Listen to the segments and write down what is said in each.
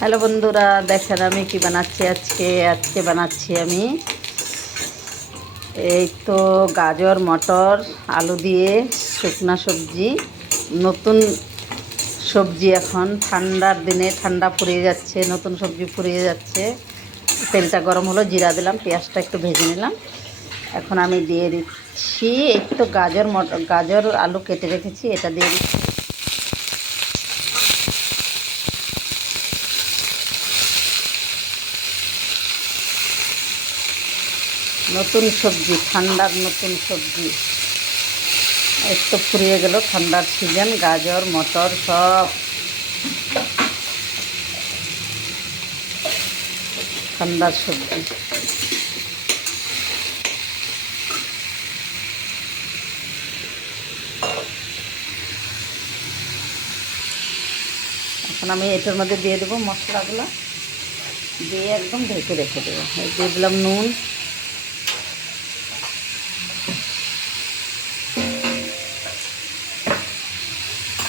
Hello বন্ধুরা, দেখেন আমি কি বানাচ্ছি আজকে বানাচ্ছি আমি এই তো গাজর মটর আলু দিয়ে শুকনা সবজি। নতুন সবজি, এখন ঠান্ডার দিনে ঠান্ডা ফুরিয়ে যাচ্ছে, নতুন সবজি ফুরিয়ে যাচ্ছে। তেলটা গরম হলো, জিরা দিলাম, পেঁয়াজটা একটু ভেজে নিলাম। এখন আমি দিয়ে দিচ্ছি এই তো গাজর আলু কেটে রেখেছি, এটা দিয়ে দিচ্ছি। নতুন সবজি, ঠান্ডার নতুন সবজি একটু ফুরিয়ে গেল, ঠান্ডার সিজন। গাজর মটর সব ঠান্ডার সবজি। এখন আমি এটার মধ্যে দিয়ে দেবো মশলাগুলো, দিয়ে একদম ঢেকে রেখে দেবো। দিয়ে দিলাম নুন,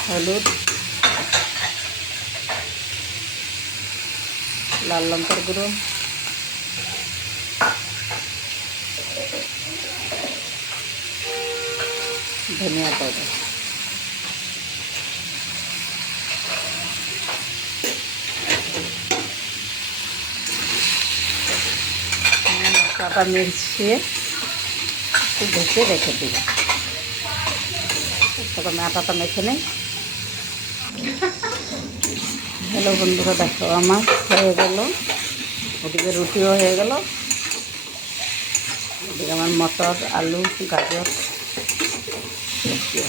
হলুদ, লাল লঙ্কার গুঁড়ো, ধনিয়া পাউডার। মশলাটা মিশিয়ে একটু ঢেকে রেখে দিব। তখন আটাটা মেখে নেই। হ্যালো বন্ধুরা, দেখো আমার হয়ে গেল, ওদিকে রুটিও হয়ে গেল, ওদিকে আমার মটর আলু গাজর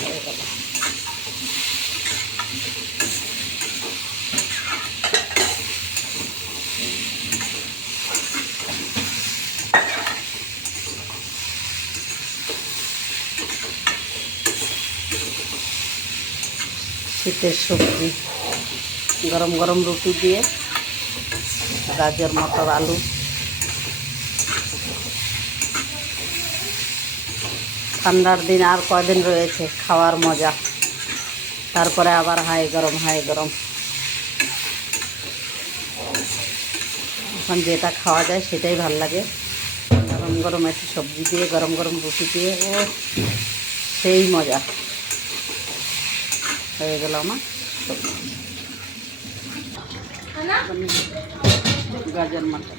হয়ে গেল। শীতের সবজি, গরম গরম রুটি দিয়ে গাজর মটর আলু। ঠান্ডার দিন আর কয়দিন রয়েছে খাওয়ার মজা, তারপরে আবার হাই গরম হাই গরম। এখন যেটা খাওয়া যায় সেটাই ভাল লাগে, গরম গরম একটু সবজি দিয়ে গরম গরম রুটি দিয়ে, ও সেই মজা। হয়ে গেল আমার সবজি, গাজর মটর।